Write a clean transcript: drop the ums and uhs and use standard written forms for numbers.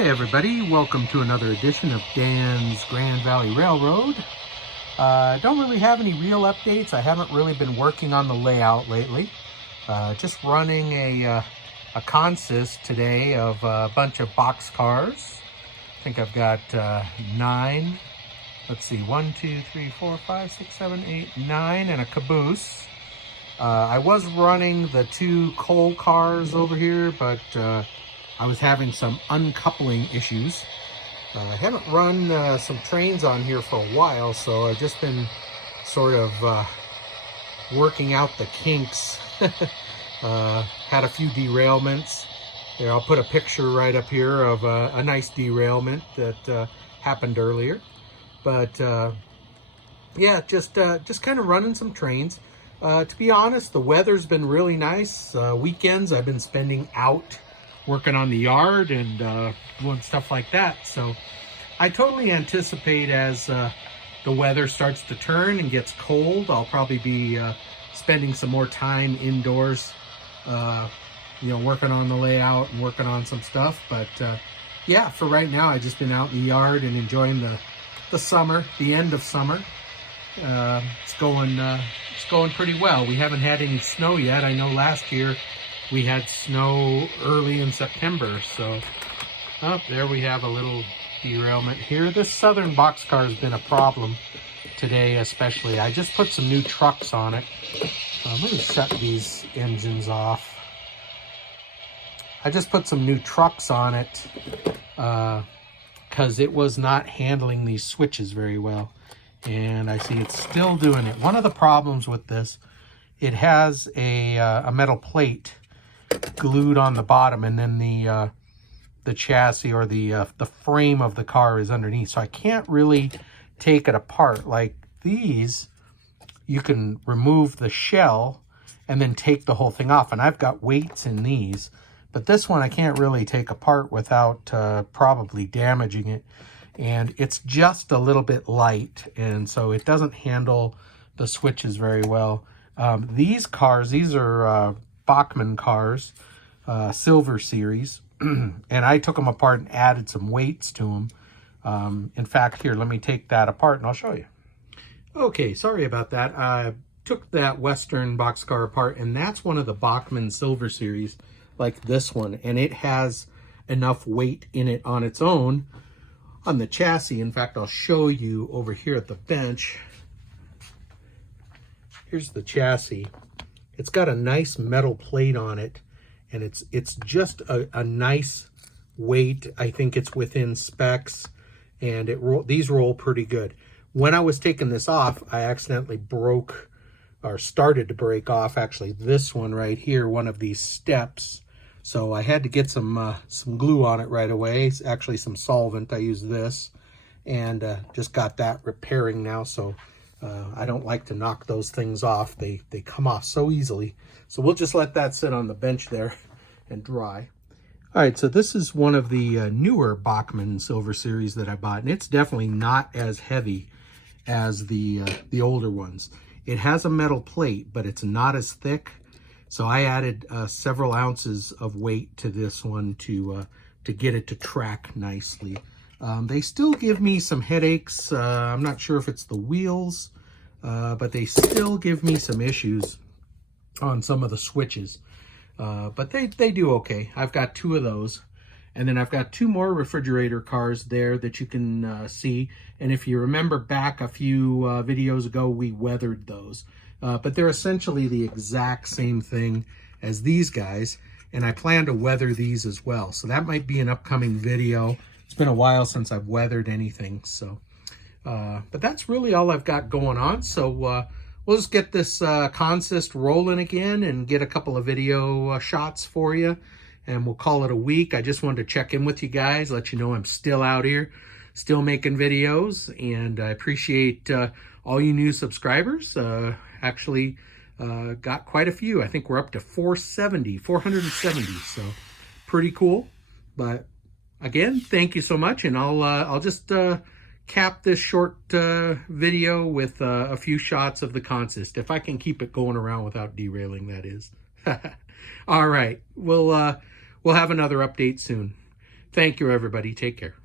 Hey everybody, welcome to another edition of Dan's Grand Valley Railroad. Don't really have any real updates. I haven't really been working on the layout lately. Just running a consist today of a bunch of box cars. I think I've got 9. Let's see, 1, 2, 3, 4, 5, 6, 7, 8, 9, and a caboose. I was running the 2 coal cars over here, but I was having some uncoupling issues. I haven't run some trains on here for a while, so I've just been sort of working out the kinks. Had a few derailments. There, I'll put a picture right up here of a nice derailment that happened earlier. But yeah, just kind of running some trains. To be honest, the weather's been really nice. Weekends I've been spending out working on the yard and doing stuff like that. So I totally anticipate as the weather starts to turn and gets cold, I'll probably be spending some more time indoors, working on the layout and working on some stuff. But yeah, for right now, I've just been out in the yard and enjoying the summer, the end of summer. It's going pretty well. We haven't had any snow yet. I know last year we had snow early in September, so there we have a little derailment here. This southern boxcar has been a problem today, especially. I just put some new trucks on it. Let me shut these engines off. I just put some new trucks on it because it was not handling these switches very well. And I see it's still doing it. One of the problems with this, it has a metal plate glued on the bottom, and then the chassis or the frame of the car is underneath, so I can't really take it apart. Like these, you can remove the shell and then take the whole thing off, and I've got weights in these, but this one I can't really take apart without probably damaging it, and it's just a little bit light, and so it doesn't handle the switches very well. These cars, these are Bachmann cars, Silver Series, and I took them apart and added some weights to them. In fact, here, let me take that apart and I'll show you. Okay, sorry about that. I took that Western boxcar apart, and that's one of the Bachmann Silver Series, like this one, and it has enough weight in it on its own on the chassis. In fact, I'll show you over here at the bench. Here's the chassis. It's got a nice metal plate on it, and it's just a nice weight. I think it's within specs, and these roll pretty good. When I was taking this off, I accidentally broke, or started to break off, actually, this one right here, one of these steps. So I had to get some glue on it right away. It's actually some solvent. I used this, and just got that repairing now. So I don't like to knock those things off. They come off so easily. So we'll just let that sit on the bench there and dry. All right, so this is one of the newer Bachmann Silver Series that I bought, and it's definitely not as heavy as the older ones. It has a metal plate, but it's not as thick. So I added several ounces of weight to this one to get it to track nicely. They still give me some headaches. I'm not sure if it's the wheels, but they still give me some issues on some of the switches. But they do okay. I've got 2 of those. And then I've got 2 more refrigerator cars there that you can see. And if you remember back a few videos ago, we weathered those. But they're essentially the exact same thing as these guys. And I plan to weather these as well. So that might be an upcoming video. It's been a while since I've weathered anything, so but that's really all I've got going on. So we'll just get this consist rolling again and get a couple of video shots for you, and we'll call it a week. I just wanted to check in with you guys, let you know I'm still out here, still making videos, and I appreciate all you new subscribers. Actually got quite a few. I think we're up to 470, so pretty cool. But again, thank you so much, and I'll just cap this short video with a few shots of the consist, if I can keep it going around without derailing, that is. All right, we'll have another update soon. Thank you, everybody. Take care.